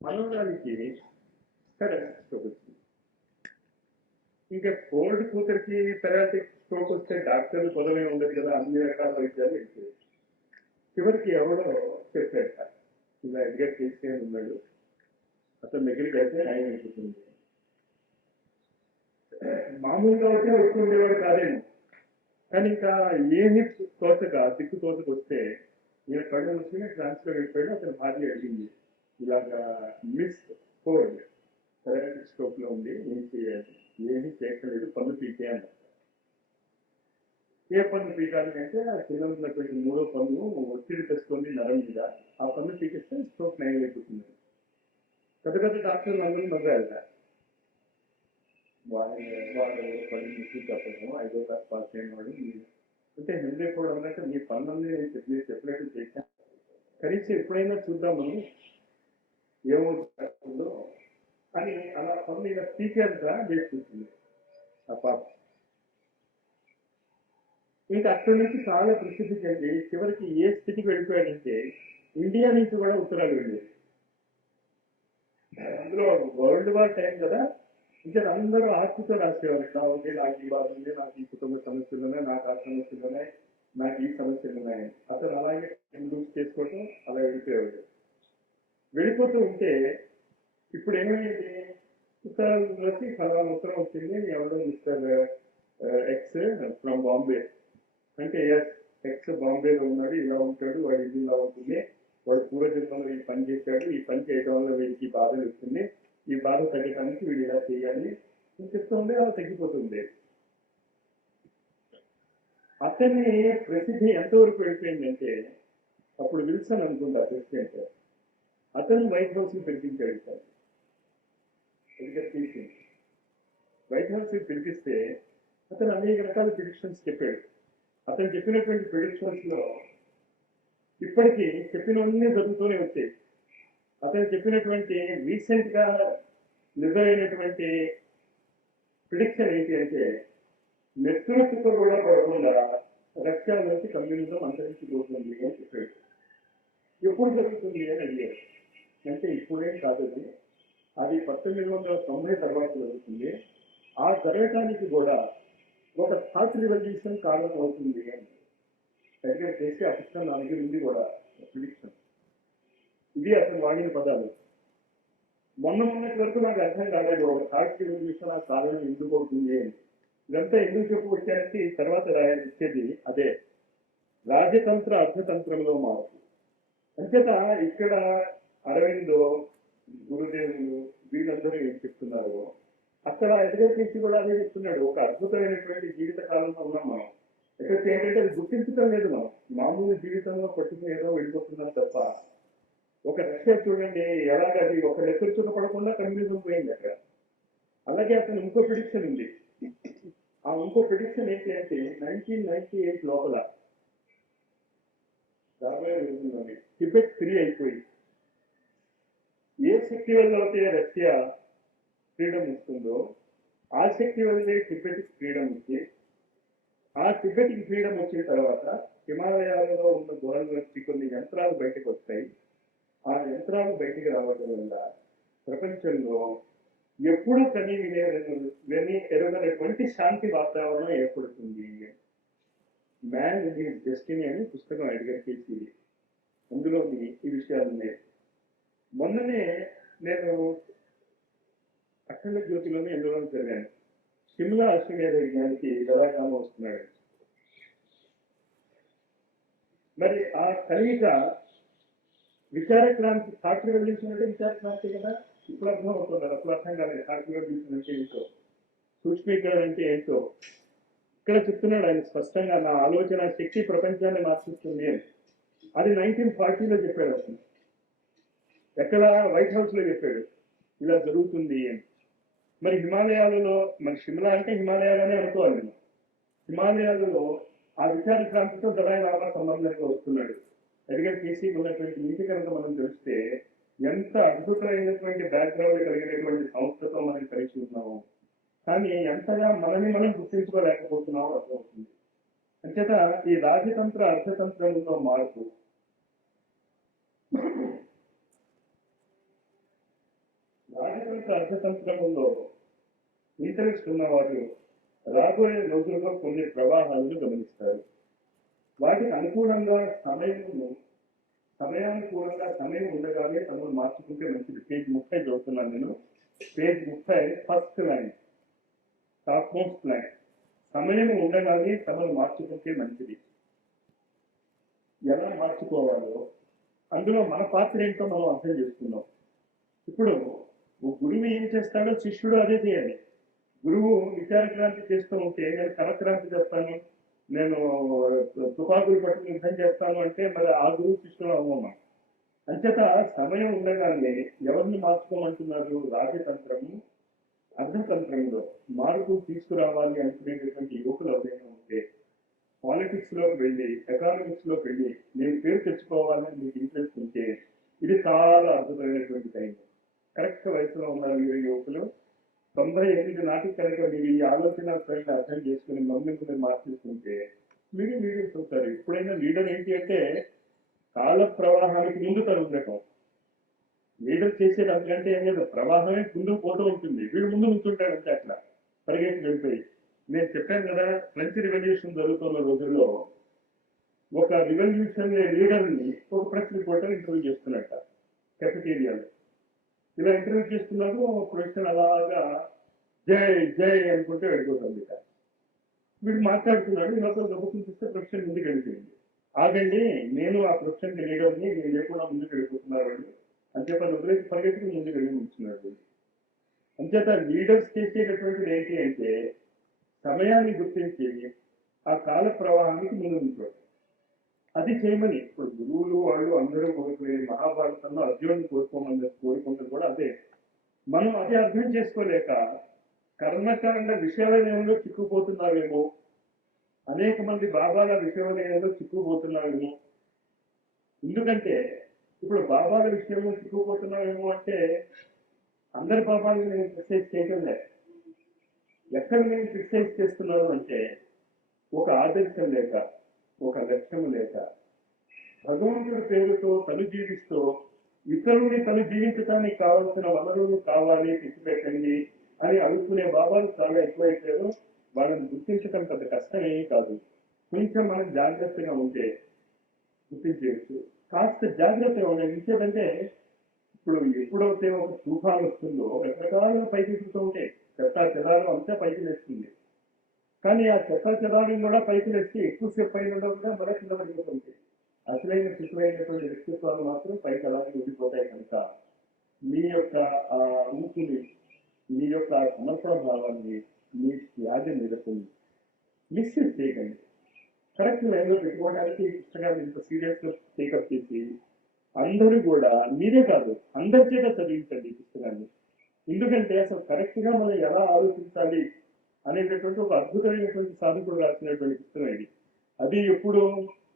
మనవరాలికి paralysis stroke వచ్చింది. ఇంకా cold కూతురికి పెరాలసిస్ స్ట్రోక్ వస్తే డాక్టర్లు పొదవే ఉండదు కదా, అన్ని రకాల వైద్యాలు వెళ్తాయి. చివరికి ఎవరో చెప్పారు, ఇలా ఎడ్గర్ కేసీ ఉన్నాడు, అతని దగ్గరికి వెళ్తే ఆయన అయిపోతుంది. మామూలుగా అయితే వచ్చి ఉండేవాడు కాదేమో, కానీ ఇంకా ఏమి తోచక దిక్కు తోచకు వస్తే ఈయన కళ్ళు వచ్చి ట్రాన్స్ఫర్ వెళ్ళిపోయాడు. అతని భార్య అడిగింది, ఇలాగా మిస్ కోల్డ్ పెరాలసిస్ స్ట్రోక్ లో ఉంది, ఏం చేయాలి? ఏమీ చేయలేదు, పన్ను పీకే అన్నారు. ఏ పన్ను పీకాలి అంటే ఆ కింద ఉన్నటువంటి మూడో పన్ను ఒత్తిడి తెస్తుంది నరం మీద, ఆ పన్ను పీకిస్తే స్ట్రోక్ నయం అయిపోతుంది. పెద్ద పెద్ద డాక్టర్లు అందరూ నవ్వారు. వాడు పది నుంచి చెప్పడం 5వ క్లాస్ పాస్ అయిన వాడు అంటే హెల్దీ కూడా ఉన్నట్టు మీ పనులన్నీ నేను చెప్పినట్టు చేశాను, కనీసం ఎప్పుడైనా చూద్దాం మనం ఏమవుతుందో అని అలా పన్ను ఇలా పీకేంతా వేసుకుంటుంది ఆ పాప. ఇంకా అక్కడి నుంచి చాలా ప్రసిద్ధి చెంది చివరికి ఏ స్థితికి వెళ్ళిపోయాడంటే ఇండియా నుంచి కూడా ఉత్తరాలు వెళ్ళేది. అందులో వరల్డ్ వార్ టైం కదా, ఇంకా అందరూ ఆర్తితో రాసేవారు, ఇట్లా ఉంది, నాకు ఈ బాధ ఉంది, నాకు ఈ కుటుంబ సమస్యలు ఉన్నాయి, నాకు ఆ సమస్యలు ఉన్నాయి, నాకు ఈ సమస్యలు ఉన్నాయని. అతను అలాగే ముందుకు చేసుకోవటం అలా వెళ్ళిపోయేవాడు. వెళ్ళిపోతూ ఉంటే ఇప్పుడు ఏమైంది, ఉత్తరాలు రాసి ఫలానా ఉత్తరం వచ్చింది, ఎవరో మిస్టర్ ఎక్స్ ఫ్రమ్ బాంబే అంటే, ఎక్స్ బాంబేలో ఉన్నాడు, ఇలా ఉంటాడు, వాడి ఇల్లు ఇలా ఉంటుంది, వాడు పూర్వజన్మలో ఈ పని చేశాడు, ఈ పని చేయడం వల్ల వీడికి బాధలు వస్తుంది, ఈ బాధ తగ్గడానికి వీడు ఇలా చేయాలి అని చెప్తూ ఉండే అలా తగ్గిపోతుంది. అతని ప్రసిద్ధి ఎంతవరకు వెళ్ళిపోయిందంటే, అప్పుడు విల్సన్ అనుకుంటా ప్రెసిడెంట్, అతను వైట్ హౌస్ ని పిలిపించాడు సార్. వైట్ హౌస్ ని పిలిపిస్తే అతను అనేక రకాల ప్రిడిక్షన్స్ చెప్పాడు. అతను చెప్పినటువంటి ప్రిడిక్షన్స్ లో ఇప్పటికీ చెప్పినవన్నీ జరుగుతూనే వచ్చాయి. అతను చెప్పినటువంటి రీసెంట్ గా నిజమైనటువంటి ప్రిడిక్షన్ ఏంటి అంటే, నెత్తురొత్తుతో కూడా పడకుండా రష్యా నుంచి కమ్యూనిజం అంతరించిపోతుంది అని చెప్పాడు. ఎప్పుడు జరుగుతుంది అని అడిగారు. అంటే ఇప్పుడేం కాదు, అది 1990 తర్వాత జరుగుతుంది. ఆ జరగటానికి కూడా ఒక థాట్ రివల్యూషన్ కారణం అవుతుంది అని దగ్గర చేసి ఆ పుస్తకం నా దగ్గర ఉంది కూడా ప్రిడిక్షన్. ఇది అతను వాడిన పదాలు. మొన్నటి వరకు నాకు అర్థం కాలేదు ఒక థాట్ రివల్యూషన్ ఆ కారణం ఎందుకు అవుతుంది అని. ఇదంతా ఎందుకు చెప్పుకొచ్చారంటే తర్వాత ఇచ్చేది అదే రాజతంత్ర అర్థతంత్రంలో మార్పు. అంచేత ఇక్కడ అరవిందో, గురుదేవులు వీళ్ళందరూ ఏం చెప్తున్నారు, అక్కడ ఎదుగుతీసి కూడా అదే చెప్తున్నాడు. ఒక అద్భుతమైనటువంటి జీవిత కాలంలో ఉన్నాం మనం. ఎక్కడ ఏంటంటే అది గుర్తించడం లేదు, మనం మామూలు జీవితంలో పట్టుకుని ఏదో వెళ్ళిపోతున్నాం తప్ప. ఒక రష్యా చూడండి ఎలాగది ఒక లెక్కలు చుట్టపడకుండా కమ్యూనిజం పోయింది అక్కడ. అలాగే అతను ఇంకో ప్రిడిక్షన్ ఉంది. ఆ ఇంకో ప్రిడిక్షన్ ఏంటి అంటే 1998 లోపల రాబోయే రోజుల్లోనే టిబెట్ ఫ్రీ అయిపోయి ఏ శక్తి వల్ల అయితే రష్యా ఫ్రీడమ్ ఇస్తుందో ఆ శక్తి వల్లే టిబెట్ ఫ్రీడమ్ ఇచ్చి, ఆ టిబెట్ కి ఫ్రీడమ్ వచ్చిన తర్వాత హిమాలయాలలో ఉన్న గుహల నుంచి కొన్ని యంత్రాలు బయటకు వస్తాయి. ఆ యంత్రాలు బయటికి రావడం వల్ల ప్రపంచంలో ఎప్పుడు కని ఎరగనటువంటి శాంతి వాతావరణం ఏర్పడుతుంది. మ్యాన్ ఇన్ హిస్ డెస్టినీ అని పుస్తకం ఎడ్గర్ కేసీ, అందులో ఈ విషయాలు ఉన్నాయి. మొన్ననే నేను అఖండ జ్యోతిలోనే ఎందులో చదివాను, సిమ్లా అశ్వమేధ యజ్ఞానికి దళారామ వస్తున్నాడు. మరి ఆ కలియుగ విచార క్రాంతి, థాట్ రివల్యూషన్ అంటే విచార క్రాంతి కదా, ఇప్పుడు అర్థం అవుతున్నారు. అప్పుడు అర్థం కాలేదు థాట్ రివల్యూషన్ అంటే ఏంటో, సూక్ష్మీకరణ అంటే ఏంటో. ఇక్కడ చెప్తున్నాడు ఆయన స్పష్టంగా, నా ఆలోచన శక్తి ప్రపంచాన్ని మార్చిస్తుంది అని. అది 1940లో చెప్పాడు అతను. ఎక్కడ? వైట్ హౌస్ లో చెప్పాడు ఇలా జరుగుతుంది అని. మరి హిమాలయాలలో, మరి షిమ్లా అంటే హిమాలయాలనే అనుకోవాలి నేను. హిమాలయాలలో ఆ విచార క్రాంతితో దళాయి లామా సంబంధంగా వస్తున్నాడు. ఎడ్గర్ కేసీ ఉన్నటువంటి నీతి కనుక మనం తెలిస్తే ఎంత అద్భుతమైనటువంటి బ్యాక్గ్రౌండ్ కలిగినటువంటి సంస్థతో మనం కలిసి ఉన్నాము, కానీ ఎంతగా మనని మనం గుర్తించుకోలేకపోతున్నామో అర్థమవుతుంది. అంచేత ఈ రాజతంత్ర అర్థతంత్రంలో మార్పు రాజతంత్ర అర్థతంత్రంలో ఇంట్రెస్ట్ ఉన్నవారు రాబోయే రోజుల్లో కొన్ని ప్రవాహాలను గమనిస్తారు. వాటికి అనుకూలంగా సమయానుకూలంగా సమయం ఉండగానే తమను మార్చుకుంటే మంచిది. పేజ్ 30 చదువుతున్నాను నేను. Page 30 first line, top most line. సమయం ఉండగానే తమను మార్చుకుంటే మంచిది. ఎలా మార్చుకోవాలో అందులో మన పాత్ర ఏంటో మనం అర్థం చేసుకున్నాం. ఇప్పుడు గురువు ఏం చేస్తాడో శిష్యుడు అదే చేయాలి. గురువు విచారక్రాంతి చేస్తూ ఉంటే నేను కరక్రాంతి చేస్తాను, నేను తుపాకులు పట్టుకుని యుద్ధం చేస్తాను అంటే మరి ఆ గురువు శిష్యుడు అవ్వమా. అంచేత సమయం ఉండగానే ఎవరిని మార్చుకోమంటున్నారు? రాజతంత్రము అర్థతంత్రంలో మార్పు తీసుకురావాలి అనుకునేటటువంటి యువకులు ఎవరైనా ఉంటే పాలిటిక్స్ లోకి వెళ్ళి ఎకానమిక్స్ లోకి వెళ్ళి నేను పేరు తెచ్చుకోవాలని మీకు ఇంట్రెస్ట్ ఉంటే ఇది చాలా అద్భుతమైనటువంటి టైం. కరెక్ట్ వయసులో ఉన్నారు మీరు యువకులు. 98 నాటికి కనుక మీరు ఈ ఆలోచన శైలిని అర్థం చేసుకుని మమ్మల్ని మార్చేసుకుంటే మీరు లీడర్స్ అవుతారు. ఎప్పుడైనా లీడర్ ఏంటి అంటే కాల ప్రవాహానికి ముందు తను ఉండటం. లీడర్ చేసేది అందుకంటే ఏం లేదు, ప్రవాహమే ముందుకు పోతూ ఉంటుంది, వీడు ముందు నుంచుంటాడు అంతే. అట్లా పరిగెత్తి వెళ్ళిపోయి నేను చెప్పాను కదా, ఫ్రెంచ్ రివల్యూషన్ జరుగుతున్న రోజుల్లో ఒక రివల్యూషన్ లీడర్ని ఒక ప్రెస్ రిపోర్టర్ ఇంటర్వ్యూ చేస్తున్నట్ట కెఫెటీరియాలో. ఇలా ఇంటర్వ్యూ చేస్తున్నారు. ప్రొఫెషన్ అలాగా జై జై అనుకుంటే వెళ్ళిపోతుంది. వీడు మాట్లాడుతున్నాడు, ఇంకొకరు గబుకుని చూస్తే ప్రొఫెషన్ ముందుకు వెళ్ళిపోయింది. ఆగండి, నేను ఆ ప్రొఫెషన్ లీడర్ని, నేను లేకుండా ముందుకు వెళ్ళిపోతున్నారు వాళ్ళు అని చెప్పని వదిలేసి పరిగెత్తుకుని ముందుకు వెళ్ళి ఉంటున్నాడు. అంచేత లీడర్స్ చేసేటటువంటిది ఏంటి అంటే సమయాన్ని గుర్తించి ఆ కాల ప్రవాహానికి ముందు ఉంచాడు. అది చేయమని ఇప్పుడు గురువులు వాళ్ళు అందరూ కోరుకునేది. మహాభారతంలో అర్జునుడిని కోరుకుంటుంది కూడా అదే. మనం అదే అర్థం చేసుకోలేక కర్మకాండ విషయాలయంలో చిక్కుపోతున్నారేమో, అనేక మంది బాబాల విషయాలయంలో చిక్కుపోతున్నారేమో. ఎందుకంటే ఇప్పుడు బాబాల విషయంలో చిక్కుపోతున్నారేమో అంటే అందరి బాబాలు నేను క్రిటిసైజ్ చేయడం లేదు. ఎక్కడ నేను క్రిటిసైజ్ చేస్తున్నాను అంటే ఒక ఆదర్శం లేక, ఒక లక్ష్యం లేక, భగవంతుడి పేరుతో తను జీవిస్తూ ఇతరుని తను జీవించడానికి కావాల్సిన వనరులు కావాలి తెచ్చిపెట్టండి అని అనుకునే బాబాలు చాలా ఎక్కువైపోయారు. వాళ్ళని గుర్తించడం పెద్ద కష్టమేమీ కాదు. కొంచెం మనం జాగ్రత్తగా ఉంటే గుర్తించవచ్చు. కాస్త జాగ్రత్తగా ఉండే విషయంటే ఇప్పుడు ఎప్పుడైతే ఒక తుఫాను వస్తుందో రకరకాలుగా పైకి ఎక్కుతూ ఉంటాయి. చెత్తా చెదారం అంతా పైకి లేస్తుంది. కానీ ఆ చెత్తా చెదారం కూడా పైకి లేస్తే ఎక్కువసేపు పైన కూడా మన కింద పడిపోతుంది. అసలైన శిశువైనటువంటి వ్యక్తిత్వాలు మాత్రం పైకి అలాగే ఉండిపోతాయి. కనుక మీ యొక్క ఆ ఊపిని, మీ యొక్క సమర్పణ భావాన్ని, మీ త్యాగ నిరసన మిస్యూజ్ చేయకండి. కరెక్ట్ లైన్లో పెట్టుకోవడానికి ఈ పుస్తకాన్ని ఇంత సీరియస్ గా టేకప్ చేసి అందరూ కూడా, మీరే కాదు అందరి చేత చదివించండి ఈ పుస్తకాన్ని. ఎందుకంటే అసలు కరెక్ట్ గా మనం ఎలా ఆలోచించాలి అనేటటువంటి ఒక అద్భుతమైనటువంటి సాధకుడు రాసినటువంటి పుస్తకం ఇది. అది ఎప్పుడు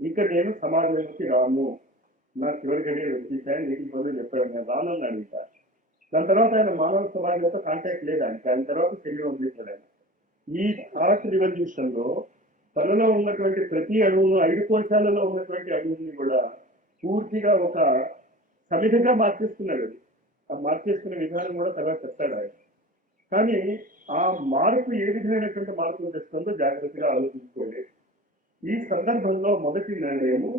ఇంకా నేను సమాజంలోకి రాను, నా చివరి గడియ వచ్చేసాయని నీకు పనులు చెప్పాడు. నేను రానని అడిగాను. దాని తర్వాత ఆయన మానవ సమాజంతో కాంటాక్ట్ లేదు ఆయనకి. ఆయన తర్వాత శరీరం వదిలేశాడు ఆయన. ఈ థాట్ రివల్యూషన్ లో తనలో ఉన్నటువంటి ప్రతి అణువును, 5 కోశాలలో ఉన్నటువంటి అణువుని కూడా పూర్తిగా ఒక సమిధిగా మార్చేస్తున్నాడు. ఆ మార్చేసుకునే విధానం కూడా తర్వాత చెప్తాడు ఆయన. కానీ ఆ మార్పు ఏ విధమైనటువంటి మార్పులు తెస్తుందో జాగ్రత్తగా ఆలోచించుకోండి. ఈ సందర్భంలో మొదటి నిర్ణయము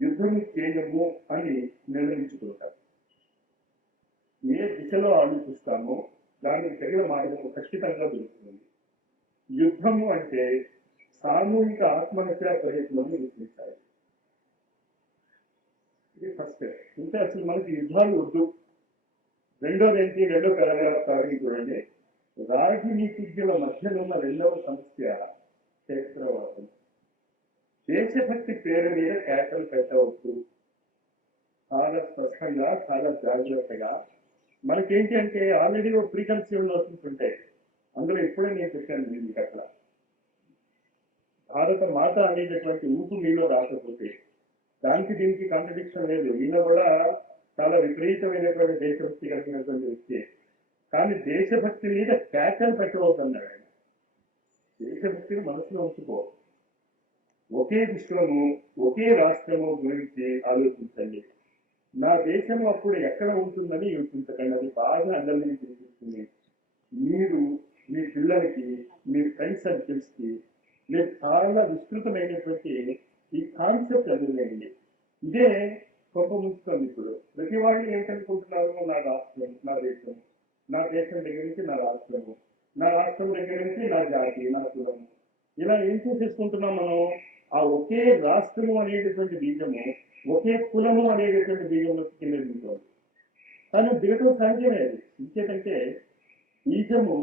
యుద్ధం చేయము అని నిర్ణయించుకుంటారు. ఏ దిశలో ఆలోచిస్తామో దానికి తగిన మార్గం ఖచ్చితంగా దొరుకుతుంది. యుద్ధము అంటే సామూహిక ఆత్మహత్యా ప్రయత్నం గుర్తించాలి. ఇది ఫస్ట్. ఇంకా అసలు మనకి యుద్ధాలు వద్దు. రెండో పారాగ్రాఫ్ చూడండి. రాజనీతిజ్ఞుల మధ్యలో ఉన్న రెండవ సమస్య క్షేత్రవాదం. దేశభక్తి పేరు మీద కేకలు పెట్టవచ్చు. చాలా స్పష్టంగా, చాలా జాగ్రత్తగా. మనకేంటి అంటే ఆల్రెడీ ఒక ప్రీకన్సీవ్ నోషన్స్ ఉంటాయి. అందులో ఎప్పుడే నేను చెప్పాను మీకు అక్కడ భారత మాత అనేటటువంటి ఊపు మీలో రాకపోతే దానికి దీనికి కాంట్రడిక్షన్ లేదు. ఈయన కూడా చాలా విపరీతమైనటువంటి దేశభక్తి కలిగినటువంటి వ్యక్తి. కానీ దేశభక్తి మీద కేకలు పెట్టవద్దన్నాడు ఆయన. దేశభక్తిని మనసులో ఉంచుకో. ఒకే విశ్వము, ఒకే రాష్ట్రము గురించి ఆలోచించండి. నా దేశం అప్పుడు ఎక్కడ ఉంటుందని యోచించకండి, అది బాగా అందరినీ చూపిస్తుంది. మీరు మీ పిల్లలకి, మీ ఫ్రెండ్ సర్కిల్స్ కి మీరు చాలా విస్తృతమైనటువంటి ఈ కాన్సెప్ట్ అందిందండి. ఇదే గొప్ప ముఖ్యం. ఇప్పుడు ప్రతి వాళ్ళు ఏంటనుకుంటున్నారు, నా రాష్ట్రం, నా దేశం, నా దేశం దగ్గర నుంచి నా రాష్ట్రము, నా రాష్ట్రం దగ్గర నుంచి నా జాతి, నా కులము, ఇలా ఏం చేసేసుకుంటున్నాం మనం. ఆ ఒకే రాష్ట్రము అనేటటువంటి బీజము ఒకే కులము అనేటటువంటి బీజంలోకి కింద దిగుతుంది. కానీ దిగటం సహజమే. అది ఇంకేంటంటే బీజము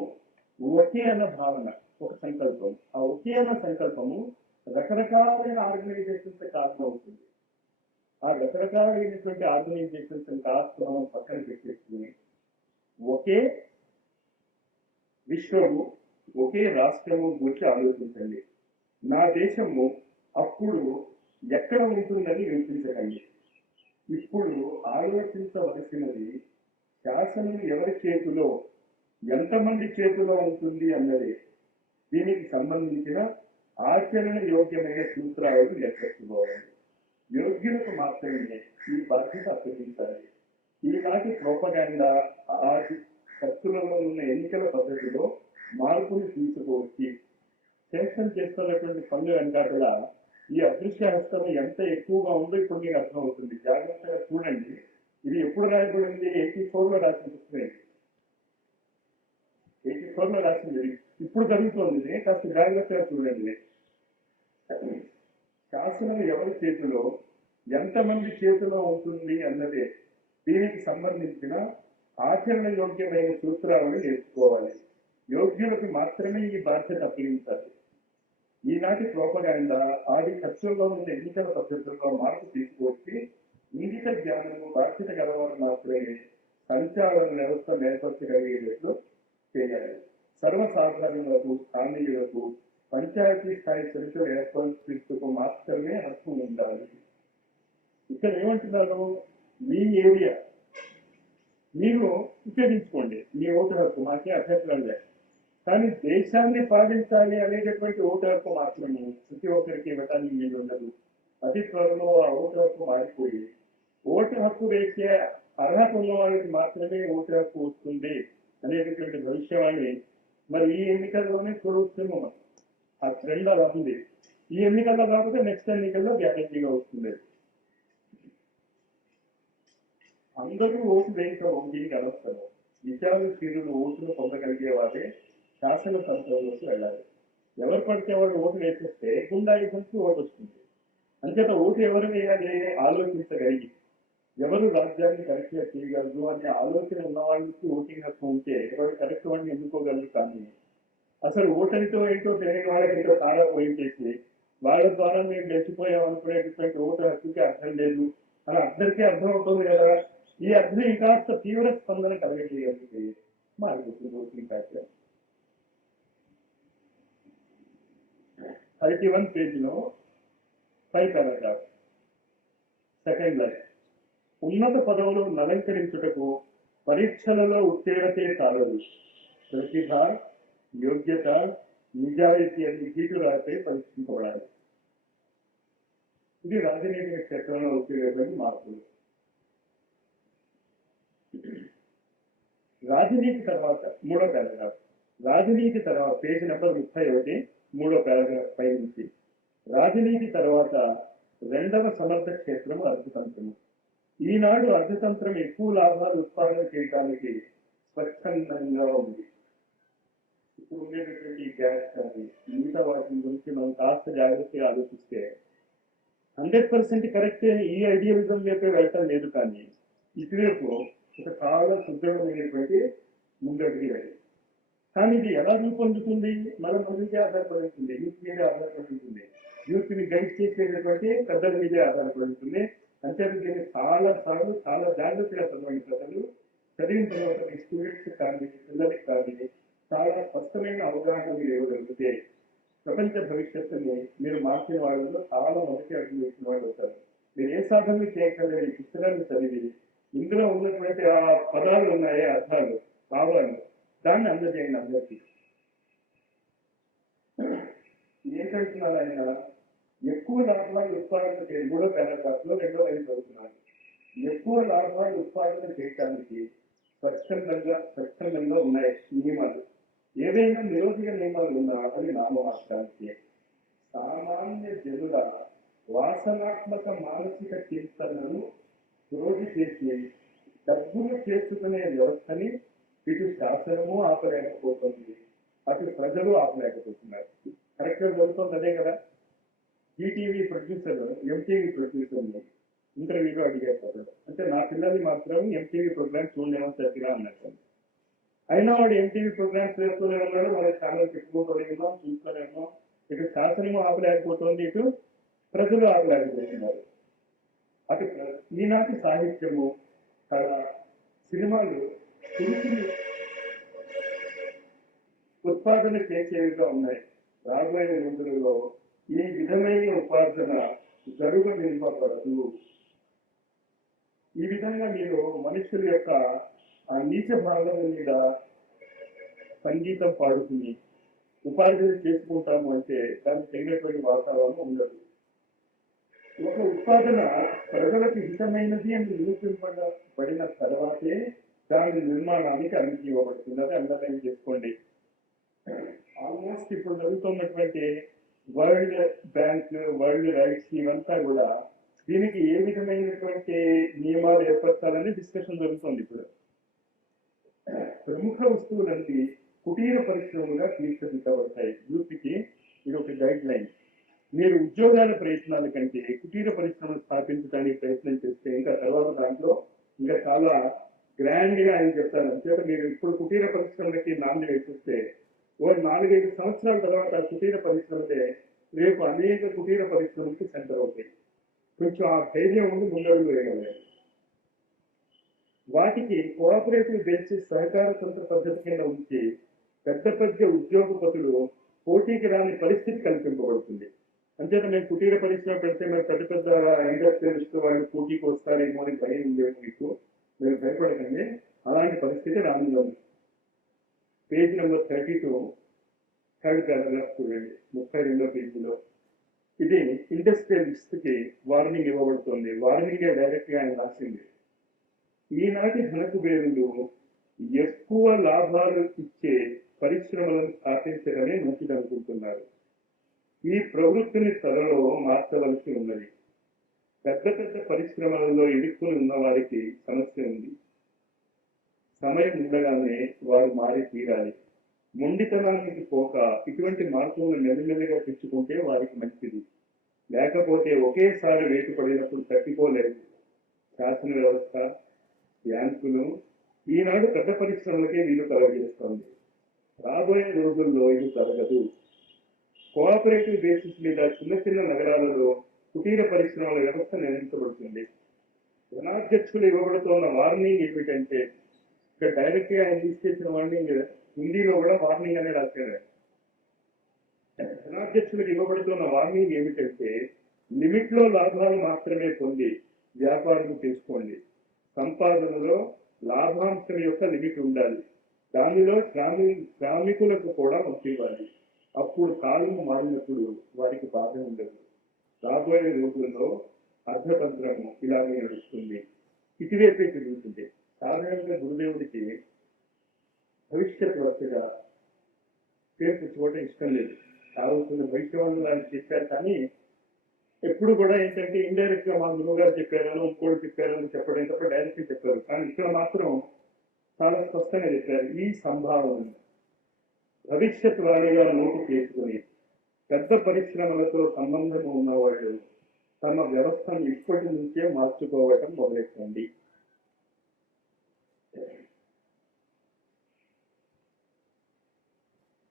ఒకే అన్న భావన, ఒక సంకల్పం. ఆ ఒకే అన్న సంకల్పము రకరకాలైన ఆర్గనైజేషన్స్ కారణం అవుతుంది. ఆ రకరకాలైనటువంటి ఆర్గనైజేషన్స్ కాస్త మనం పక్కన పెట్టేసుకుని ఒకే విశ్వము, ఒకే రాష్ట్రము గురించి ఆలోచించండి. నా దేశము అప్పుడు ఎక్కడ ఉంటుందని యోచించకండి. ఇప్పుడు ఆలోచించవలసినది శాసనం ఎవరి చేతిలో, ఎంతమంది చేతిలో ఉంటుంది అన్నది. దీనికి సంబంధించిన ఆచరణ యోగ్యమైన సూత్రాలను లెక్కెట్టుకోవాలి. యోగ్యులకు మాత్రమే ఈ బాధ్యత అప్పగించాలి. ఈనాటి ప్రోపగాండా ఆ ఖర్చులలో ఉన్న ఎన్నికల పద్ధతిలో మార్పులు తీసుకువచ్చి శాసనం చేస్తున్నటువంటి పనులు వెనకాల ఈ అదృశ్య హస్తం ఎంత ఎక్కువగా ఉందో ఇప్పుడు మీకు అర్థమవుతుంది. జాగ్రత్తగా చూడండి. ఇది ఎప్పుడు రాయబడింది? 84లో రాసిన పుస్తకం. 84లో రాసింది. ఇప్పుడు జరుగుతోంది. కాస్త జాగ్రత్తగా చూడండి. శాసనం ఎవరి చేతిలో, ఎంతమంది చేతిలో ఉంటుంది అన్నదే. దీనికి సంబంధించిన ఆచరణ యోగ్యమైన సూత్రాలను నేర్చుకోవాలి. యోగ్యులకు మాత్రమే ఈ బాధ్యత అప్పగించాలి. ఈనాటి ప్రోపగాండా ఆది ఖర్చుల్లో ఉన్న ఎన్నికల పద్ధతుల్లో మార్పు తీసుకువచ్చి ఇంగిత జ్ఞానము, బాధ్యత గలవారు మాత్రమే సంచాలన వ్యవస్థ ఏర్పరచగలిగేటట్లు చేయాలి. సర్వసాధారణులకు, స్థానికులకు, పంచాయతీ స్థాయి సరిగ్గా ఏర్పరిచేందుకు మాత్రమే హక్కు ఉండాలి. ఇక్కడ ఏమంటున్నారు, మీ ఏరియా మీరు ఉపయోగించుకోండి, మీ ఓటు హక్కు, మాకే అభ్యంతరం లేదు. కానీ దేశాన్ని పాలించాలి అనేటటువంటి ఓటు హక్కు మాత్రమే ప్రతి ఒక్కరికి ఇవ్వటానికి మీరు ఉండదు. అతి త్వరలో ఆ ఓటు హక్కు మారిపోయి ఓటు హక్కు వేసే అర్హత ఉన్న వాళ్ళకి మాత్రమే ఓటు హక్కు వస్తుంది అనేటటువంటి భవిష్యవాణి మరి ఈ ఎన్నికల్లోనే చూడవచ్చేమో. ఆ ట్రెండ్ అలా ఉంది. ఈ ఎన్నికల్లో కాకపోతే నెక్స్ట్ ఎన్నికల్లో గ్యారంటీగా వస్తుంది. అందరూ ఓటు వేయించడం దీనికి అనవసరం. విచారశీలులు ఓటును పొందగలిగే వారే శాసనతంత్రంలోకి వెళ్ళాలి. ఎవరు పడితే వాళ్ళు ఓటు వేసేస్తే గుండాయిజంకి ఓటు వస్తుంది. అంచేత ఓటు ఎవరు వేయాలి ఆలోచించగలిగి, ఎవరు రాజ్యాన్ని కరెక్ట్గా చేయగలరు అనే ఆలోచన ఉన్న వాళ్ళకి ఓటింగ్ హక్కు ఉంటే ఎవరు కరెక్ట్ వాడిని ఎన్నుకోగలరు. కానీ అసలు ఓటరితో ఏంటో తెలియని వాళ్ళకి చాలా పోయించేసి వాళ్ళ ద్వారా మేము గెలిచిపోయాం అనుకునేటటువంటి ఓటు హక్కుకి అర్థం లేదు అని అందరికీ అర్థం అవుతుంది కదా. ఈ అర్థం ఇంకాస్త తీవ్ర స్పందన కలగజేయగలిగితే మారిపోతుంది ఓటింగ్ ప్యాటర్న్. 31 పేజీలో 5 పారాగ్రాఫ్, సెకండ్ లైన్. ఉన్నత పదవులను అలంకరించుటకు పరీక్షలలో ఉత్తీర్ణతే చాలదు. ప్రతిభ, యోగ్యత, నిజాయితీ అనే గీటురాపై పరీక్షించబడాలి. ఇది రాజనీతిక క్షేత్రంలో వచ్చేటువంటి మార్పులు. రాజనీతి తర్వాత మూడో పారాగ్రాఫ్. రాజనీతి తర్వాత పేజీ నెంబర్ 31, మూడో పారాగ్రాఫ్ పై నుంచి. రాజనీతి తర్వాత రెండవ సమర్థ క్షేత్రము అర్థతంత్రము. ఈనాడు అర్థతంత్రం ఎక్కువ లాభాలు ఉత్పాదన చేయడానికి స్వచ్ఛందంగా ఉంది. ఇప్పుడు ఉండేటటువంటి గ్యాస్ కానీ మిగతా వాటి గురించి మనం కాస్త జాగ్రత్తగా ఆలోచిస్తే 100% కరెక్ట్ అని ఈ ఐడియలిజం వైపు వెళ్ళటం లేదు. కానీ ఇటువైపు ఒక చాలా సుదృఢమైనటువంటి ముందడుగు అది. కానీ ఇది ఎలా రూపొందుతుంది? మన మీదే ఆధారపడి ఉంటుంది, యూత్ మీదే ఆధారపడి ఉంటుంది, యూత్ ని గైడ్ చేసేటటువంటి పెద్దల మీదే ఆధారపడి ఉంటుంది. అంటే దీన్ని చాలా సార్లు చాలా జాగ్రత్తగా చదవండి. ప్రజలు చదివిన తర్వాత మీ స్టూడెంట్స్ కానీ పిల్లలకి కానీ చాలా స్పష్టమైన అవగాహన మీరు ఇవ్వగలిగితే ప్రపంచ భవిష్యత్తుని మీరు మార్చిన వాళ్ళలో చాలా మొదటి అడుగు వేసిన వాళ్ళు అవుతారు. మీరు ఏ సాధనలు చేయగలిగే పుస్తకాన్ని చదివి ఇందులో ఉన్నటువంటి ఆ పదాలు ఉన్నాయే, అర్థాలు, భావాలు, దాన్ని అందజేయండి అందరికీ. ఏంటంటున్నారు ఆయన? ఎక్కువ లాభాలు ఉత్పాదన మూడో పారాగ్రాఫ్ లో రెండో లైన్ చదువుతున్నాను. ఎక్కువ లాభాలు ఉత్పాదన చేయడానికి స్వచ్ఛందంగా ఉన్నాయి నియమాలు. ఏదైనా నిరోధక నియమాలు ఉన్నా అది నామమాత్రానికి. సామాన్య జనుల వాసనాత్మక మానసిక చింతనను రోజు చేసి డబ్బులు చేసుకునే వ్యవస్థని ఇటు శాసనము ఆపలేకపోతుంది, అటు ప్రజలు ఆపలేకపోతున్నారు. కరెక్ట్ గా జరుగుతుంది అదే కదా. ఈటీవీ ప్రొడ్యూసర్ ఎంటీవీ ప్రొడ్యూసర్ ఇంటర్వ్యూలో అడిగారు, అంటే నా పిల్లల్ని మాత్రం ఎంటీవీ ప్రోగ్రామ్ చూడలేమని చెప్పినా అన్నట్టు. అయినా వాడు ఎంటీవీ ప్రోగ్రామ్స్ వేసుకునే ఉన్నాడు, వాళ్ళ ఛానల్ పెట్టుకుంటూనే ఉన్నాం, చూస్తూనే ఉన్నాం. ఇటు శాసనము ఆపలేకపోతుంది, ఇటు ప్రజలు ఆపలేకపోతున్నారు. అటు ఈనాటి సాహిత్యము, కళ, సినిమాలు పురుషులు ఉత్పాదన చేసేవిగా ఉన్నాయి. రాబోయే రోజులలో ఈ విధమైన ఉపార్జన జరుగునివ్వబడదు. ఈ విధంగా మీరు మనుషుల యొక్క ఆ నీచ భావన మీద సంగీతం పాడుకుని ఉపార్జన చేసుకుంటాము అంటే దానికి తగినటువంటి వాతావరణం ఉండదు. ఒక ఉత్పాదన ప్రజలకు హితమైనది అని నిరూపింపబడిన తర్వాతే దాని నిర్మాణానికి అనుమతి ఇవ్వబడుతుంది. అది అండర్లైన్ చేసుకోండి. ఆల్మోస్ట్ ఇప్పుడు జరుగుతున్నటువంటి వరల్డ్ బ్యాంక్, వరల్డ్ రైట్స్ ఇవంతా కూడా దీనికి ఏ విధమైనటువంటి నియమాలు ఏర్పరచాలని డిస్కషన్ జరుగుతుంది. ఇప్పుడు ప్రముఖ వస్తువులన్నీ కుటీర పరిశ్రమలుగా తీర్చిదిద్దబడతాయి. యూపీకి ఇది ఒక గైడ్ లైన్. మీరు ఉద్యోగాల ప్రయత్నాల కంటే కుటీర పరిశ్రమలు స్థాపించడానికి ప్రయత్నం చేస్తే ఇంకా తర్వాత దాంట్లో ఇంకా చాలా గ్రాండ్ గా ఆయన చెప్తారు. అంతేత మీరు ఇప్పుడు కుటీర పరిశ్రమలకి నాంది వేసిస్తే ఓ 4-5 సంవత్సరాల తర్వాత కుటీర పరిశ్రమలే రేపు అనేక కుటీర పరిశ్రమలకు సెంటర్ అవుతాయి. కొంచెం ఆ ధైర్యం ఉండి ముందడుగు వేయగలరు. వాటికి కోఆపరేటివ్ బేసిస్ సహకార తంత్ర పద్ధతి కింద ఉంచి పెద్ద ఉద్యోగపతులు పోటీకి రాని పరిస్థితి కల్పింపబడుతుంది. అంచేత మేము కుటీర పరిశ్రమ పెడితే మరి పెద్ద ఇండస్ట్రియలిస్ట్ వాళ్ళు పోటీకి వస్తారేమో అని భయం ఉండేది మీకు. మీరు భయపడకండి, అలాంటి పరిస్థితి రానుంది. పేజ్ నెంబర్ 32 థర్డ్ పారాగ్రాఫ్ చూడండి, 32వ పేజీలో. ఇది ఇండస్ట్రియలిస్ట్ కి వార్నింగ్ ఇవ్వబడుతుంది. వార్నింగే డైరెక్ట్ గా ఆయన రాసింది. ఈనాటి ధనకుబేరులు ఎక్కువ లాభాలు ఇచ్చే పరిశ్రమలను స్థాపించడమే మంచిదనుకుంటున్నారు. ఈ ప్రవృత్తిని త్వరలో మార్చవలసి ఉన్నది. పెద్ద పరిశ్రమలలో ఇరుక్కుని ఉన్న వారికి సమస్య ఉంది. సమయం ఉండగానే వారు మారి తీరాలి. మొండితనానికి పోక ఇటువంటి మార్పులను నెమ్మదిగా తెచ్చుకుంటే వారికి మంచిది. లేకపోతే ఒకేసారి వేటు పడినప్పుడు తప్పిపోలేదు. శాసన వ్యవస్థ, బ్యాంకులు ఈనాడు పెద్ద పరిశ్రమలకే వీలు కలగజేస్తోంది. రాబోయే రోజుల్లో ఇది జరగదు. కోఆపరేటివ్ బేసిస్ మీద చిన్న నగరాలలో కుటీర పరిశ్రమల వ్యవస్థ నిర్మించబడుతుంది. జనాధ్యక్షులు ఇవ్వబడుతున్న వార్నింగ్ ఏమిటంటే, ఇక్కడ డైరెక్ట్ గా ఆయన తీసుకొచ్చిన వార్నింగ్ హిందీలో కూడా వార్నింగ్ అనేది రాశారు. జనాధ్యక్షులకు ఇవ్వబడుతున్న వార్నింగ్ ఏమిటంటే, లిమిట్ లో లాభాలు మాత్రమే పొంది వ్యాపారం చేసుకోండి. సంపాదనలో లాభాంశం యొక్క లిమిట్ ఉండాలి. దానిలో శ్రామికులకు కూడా ఇవ్వాలి. అప్పుడు కాలం మారినప్పుడు వారికి బాధ ఉండదు. రాబోయే రోజుల్లో అర్థతంత్రము ఇలాగే నడుస్తుంది, ఇటువైపే తిరుగుతుంది. సాధారణంగా గురుదేవుడికి భవిష్యత్ వరుసగా పేరు తెచ్చుకోవడం ఇష్టం లేదు. కావాల్సిన భవిష్యవాణులు ఆయన చెప్పారు, కానీ ఎప్పుడు కూడా ఏంటంటే ఇండైరెక్ట్ గా మా గురువు గారు చెప్పారని, ఇంకోటి చెప్పారని చెప్పడం తప్ప డైరెక్ట్ గా చెప్పారు. కానీ ఇక్కడ మాత్రం చాలా స్పష్టంగా చెప్పారు. ఈ సంభావన భవిష్యత్ వాణిగా నోటు చేసుకుని పెద్ద పరిశ్రమలతో సంబంధం ఉన్నవాళ్ళు తమ వ్యవస్థను ఇప్పటి నుంచే మార్చుకోవటం మొదలెట్టండి.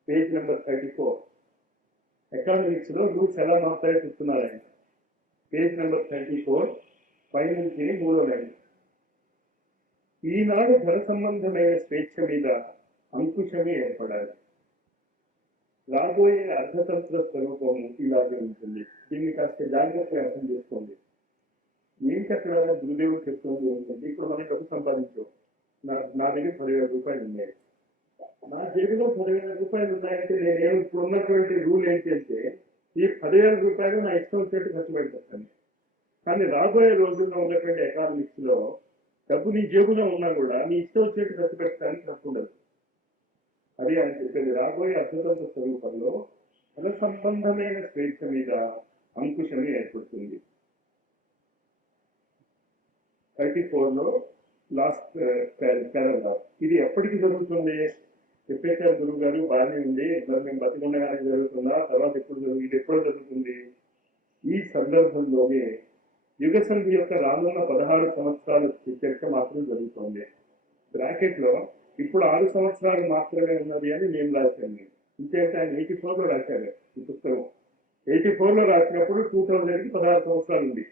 పేజ్ నెంబర్ 34 ఎకనామిక్స్ లో రూల్స్ ఎలా మారుతాయో చూస్తున్నారు ఆయన. పేజ్ నెంబర్ 34 పైనుంచి 3వ లైన్. ఈనాడు ధన సంబంధమైన స్వేచ్ఛ మీద అంకుశమే ఏర్పడాలి. రాబోయే అర్థతంత్ర స్వరూపం ఇలాగే ఉంటుంది. దీన్ని కాస్త జాగ్రత్తగా అర్థం చేసుకోండి. ఏంటి అక్కడ గురుదేవుడు చెప్తుంది ఉంటుంది, ఇప్పుడు మనం డబ్బు సంపాదించాం, నా దగ్గర 10,000 రూపాయలు ఉన్నాయి, నా జేబులో 10,000 రూపాయలు ఉన్నాయంటే నేను ఇప్పుడు ఉన్నటువంటి రూల్ ఏంటి అంటే, ఈ 10,000 రూపాయలు నా ఇష్టం వచ్చేట్టు ఖర్చు పెడతాను. కానీ రాబోయే రోజుల్లో ఉన్నటువంటి ఎకానమిక్స్ లో డబ్బు నీ జేబులో ఉన్నా కూడా నీ ఇష్టం వచ్చేట్టు ఖర్చు పెట్టడానికి తప్పు ఉండదు. అది ఆయన చెప్పేది. రాబోయే అద్భుత స్వరూపంలో ధన సంబంధమైన స్వేచ్ఛ మీద అంకుశమే ఏర్పడుతుంది. 34లో లాస్ట్ పారాగ్రాఫ్. ఇది ఎప్పటికి జరుగుతుంది చెప్పేశారు గురువు గారు, బాగానే ఉంది, మరి మేము బతికుండగానే జరుగుతుందా, తర్వాత ఇది ఎప్పుడు జరుగుతుంది? ఈ సందర్భంలోనే యుగ సంధి యొక్క రానున్న 16 సంవత్సరాల చర్చ మాత్రం జరుగుతుంది. బ్రాకెట్ లో ఇప్పుడు 6 సంవత్సరాలు మాత్రమే ఉన్నది అని నేను రాశాను. ఇంకేంటే ఆయన 84లో రాశారు ఈ పుస్తకం. 84లో రాసినప్పుడు 2000కి 16 సంవత్సరాలు ఉంది.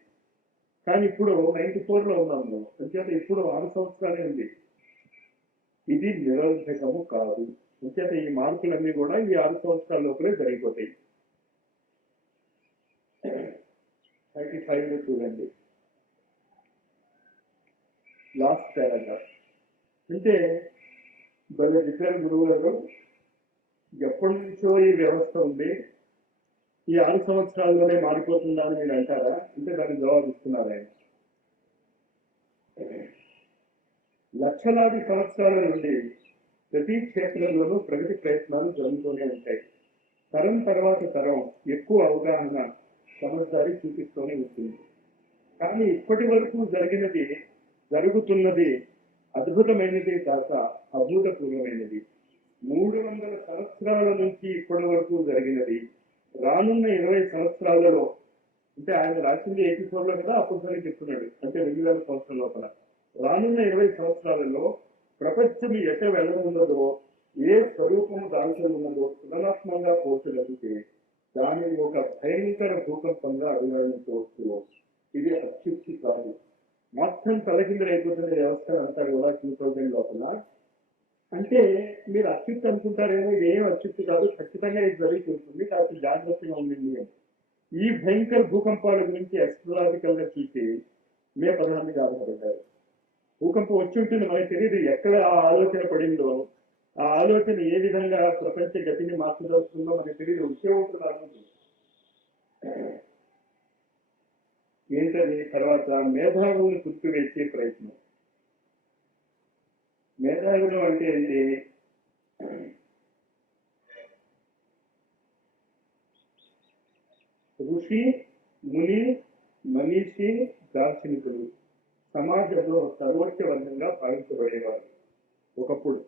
కానీ ఇప్పుడు 94లో ఉన్నాము. అంచేత ఇప్పుడు 6 సంవత్సరాలే ఉంది. ఇది నిరోధకము కాదు. అంచేత ఈ మార్పులన్నీ కూడా ఈ 6 సంవత్సరాల లోపలే జరిగిపోతాయి. 35లో చూడండి, లాస్ట్ పారాగ్రాఫ్. అంటే భలే చెప్పారు గురువు గారు, ఎప్పటి నుంచో ఈ వ్యవస్థ ఉంది, ఈ 6 సంవత్సరాల్లోనే మారిపోతుందా అని మీరు అంటారా అంటే దానికి జవాబు ఇస్తున్నారు ఆయన. లక్షలాది సంవత్సరాల నుండి ప్రతి క్షేత్రంలోనూ ప్రగతి ప్రయత్నాలు జరుగుతూనే ఉంటాయి. తరం తర్వాత తరం ఎక్కువ అవగాహన, సమర్థాన్ని చూపిస్తూనే ఉంటుంది. కానీ ఇప్పటి వరకు జరుగుతున్నది అద్భుతమైనది కాక అభూతపూర్వమైనది. 300 సంవత్సరాల నుంచి ఇప్పటి వరకు జరిగినది రానున్న 20 సంవత్సరాలలో, అంటే ఆయన రాసింది 84లో కదా, అప్పుడు చెప్తున్నాడు, అంటే 2000 సంవత్సరాల లోపల రానున్న 20 సంవత్సరాలలో ప్రపంచం ఎట వెళ్ళనున్నదో, ఏ స్వరూపము దాల్చనున్నదో తులనాత్మకంగా పోల్చగలిగితే దానిని ఒక భయంకర భూకంపంగా అభివర్ణించవచ్చు. ఇది అత్యుక్తి కాదు. మొత్తం తలకిందులైపోతున్న వ్యవస్థ అంతా కూడా 2000 లోపల. అంటే మీరు అత్యుక్తి అనుకుంటారేమో, ఇది ఏం అత్యుక్తి కాదు, ఖచ్చితంగా ఇది జరుగుతుంది, కాబట్టి జాగ్రత్తగా ఉండండి అని. ఈ భయంకర భూకంపాల గురించి ఎస్ట్రాలజికల్ గా చూసి మే 16కి ఆధారపడ్డారు. భూకంపం వచ్చి ఉంటుంది, మనకు తెలియదు ఎక్కడ ఆ ఆలోచన పడిందో, ఆ ఆలోచన ఏ విధంగా ప్రపంచ గతిని మార్చదలుస్తుందో మనకు తెలియదు. ఉద్యోగులు ఏంటది? తర్వాత మేధావులను గుర్తువేసే ప్రయత్నం. మేధావులు అంటే ఏంటి? ఋషి, ముని, మనీషి, దార్శనికులు సమాజంలో సర్వోచ్చ వర్గంగా భావించబడేవారు. ఒకప్పుడు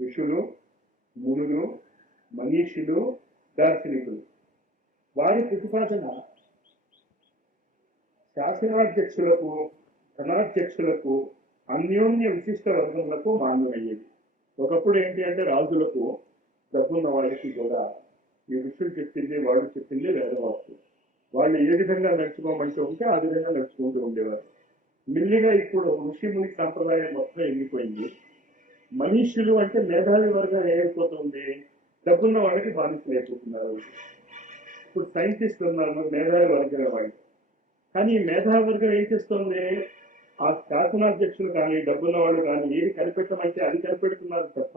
ఋషులు, మునులు, మనీషులు, దార్శనికులు. వారి ప్రతిపాదన శాసనాధ్యక్షులకు, ధనాధ్యక్షులకు, అన్యోన్య విశిష్ట వర్గములకు మాన్యమయ్యేది. ఒకప్పుడు ఏంటి అంటే రాజులకు, డబ్బున్న వాళ్ళకి కూడా ఈ ఋషులు చెప్పింది, వాళ్ళు చెప్పింది వేదవాక్యం. వాళ్ళు ఏ విధంగా నడుచుకోమంటూ ఉంటే ఆ విధంగా నడుచుకుంటూ ఉండేవారు. మెల్లిగా ఇప్పుడు ఋషి ముని సాంప్రదాయం మొత్తం ఎగిపోయింది. మనీషులు అంటే మేధావి వర్గం ఏమైపోతుంది, డబ్బున్న వాళ్ళకి బానిసలు అయిపోతున్నారు. ఇప్పుడు సైంటిస్టులు ఉన్నారు మేధావి వర్గం వాళ్ళు. కానీ ఈ మేధావి వర్గం ఏం చేస్తుంది, ఆ శాసనాధ్యక్షులు కానీ డబ్బున్న వాళ్ళు కానీ ఏది కనిపెట్టమంటే అది కనిపెడుతున్నారు తప్ప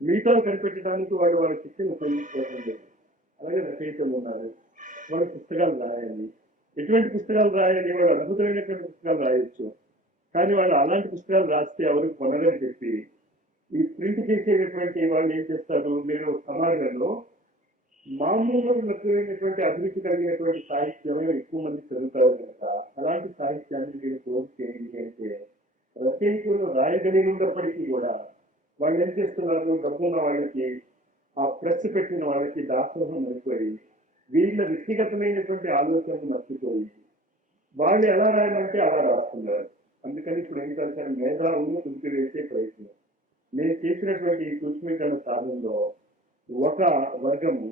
మిగతా కనిపెట్టడానికి వాళ్ళ శక్తిని ఉపయోగించుకోవడం లేదు. అలాగే రచయితలు ఉన్నారు, వాళ్ళు పుస్తకాలు రాయాలి. ఎటువంటి పుస్తకాలు రాయాలి? వాళ్ళు అద్భుతమైనటువంటి పుస్తకాలు రాయొచ్చు, కానీ వాళ్ళు అలాంటి పుస్తకాలు రాస్తే ఎవరు కొనరని చెప్పి ఈ ప్రింట్ చేసేటటువంటి వాళ్ళు ఏం చేస్తారు, మీరు సమాజంలో మామూలు రకమైనటువంటి అభివృద్ధి కలిగినటువంటి సాహిత్యమే ఎక్కువ మంది చదువుతారు కనుక అలాంటి సాహిత్యాన్ని మీరు క్లోజ్ చేయండి అంటే రచయితలు రాయగలిగినప్పటికీ కూడా వాళ్ళు ఏం చేస్తున్నారు, డబ్బున్న వాళ్ళకి, ఆ ప్రెస్ పెట్టిన వాళ్ళకి దాసోహం అయిపోయి వీళ్ళ వ్యక్తిగతమైనటువంటి ఆలోచనలు మర్చిపోయి వాళ్ళు ఎలా రాయాలంటే అలా రాస్తున్నారు. అందుకని ఇప్పుడు ఏం చేస్తారు, మేధావులను తుంపివేసే ప్రయత్నం. నేను చేసినటువంటి ఈ సూక్ష్మీకరణ సాధనలో ఒక వర్గము,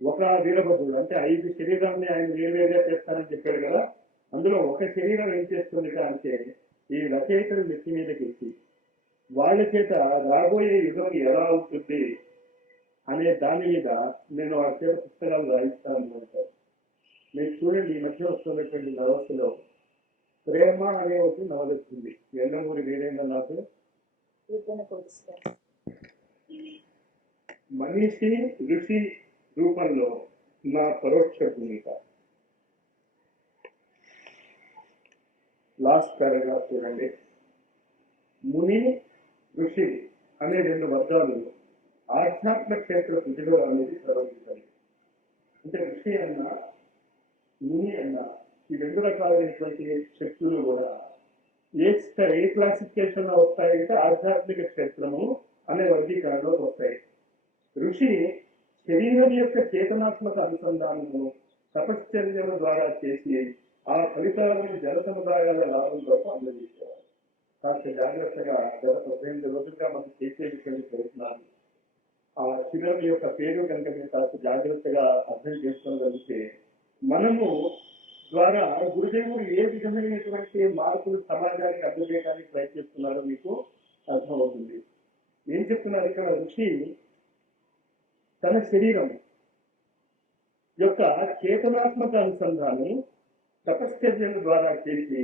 ఒక వీరభద్రుడు అంటే 5 శరీరాన్ని ఆయన వేరువేరుగా చేస్తానని చెప్పాడు కదా, అందులో ఒక శరీరం ఏం చేస్తుంది అంటే ఈ రచయితలు నెత్తి మీదకి ఎక్కి వాళ్ళ చేత రాబోయే యుగం ఎలా ఉంటుంది అనే దాని మీద నేను వాళ్ళ చేత పుస్తకాలు రాయిస్తాను అంటారు. మీరు చూడండి, ఈ మధ్య వస్తున్నటువంటి నవస్థలో ప్రేమ అనే ఒక నవల వచ్చింది. ఎండమూరి వీరేంద్రనాథ్. మనీషి ఋషి రూపంలో నా పరోక్ష భూమిక. లాస్ట్ పారాగ్రాఫ్ చూడండి. ముని ఋషి అనే రెండు వర్గాలు ఆధ్యాత్మ క్షేత్ర పుజులు అనేది ప్రవహించాలి. అంటే ఋషి అన్న ముని అన్న ఈ రెండు రకాలైనటువంటి శక్తులు కూడా ఏ క్లాసిఫికేషన్ లో వస్తాయంటే ఆధ్యాత్మిక క్షేత్రము అనే వర్గీకరణలో వస్తాయి. ఋషి శరీరం యొక్క చేతనాత్మక అనుసంధానము తపశ్చర్యల ద్వారా చేసి ఆ ఫలితాలను జన సముదాయాల లాభం వరకు అందజేసేవారు. కాస్త జాగ్రత్తగా గత 18 రోజులుగా మనం చేసేటువంటి ప్రయత్నాలు ఆ శిబిరం యొక్క పేరు కనుక మీరు కాస్త జాగ్రత్తగా అర్థం చేసుకోగలిగితే మనము ద్వారా గురుదేవుడు ఏ విధమైనటువంటి మార్పులు సమాజానికి అందజేయడానికి ప్రయత్నిస్తున్నారో మీకు అర్థమవుతుంది. ఏం చెప్తున్నారు ఇక్కడ? ఋషి తన శరీరం యొక్క చేతనాత్మక అనుసంధానం తపశ్చర్యల ద్వారా చేసి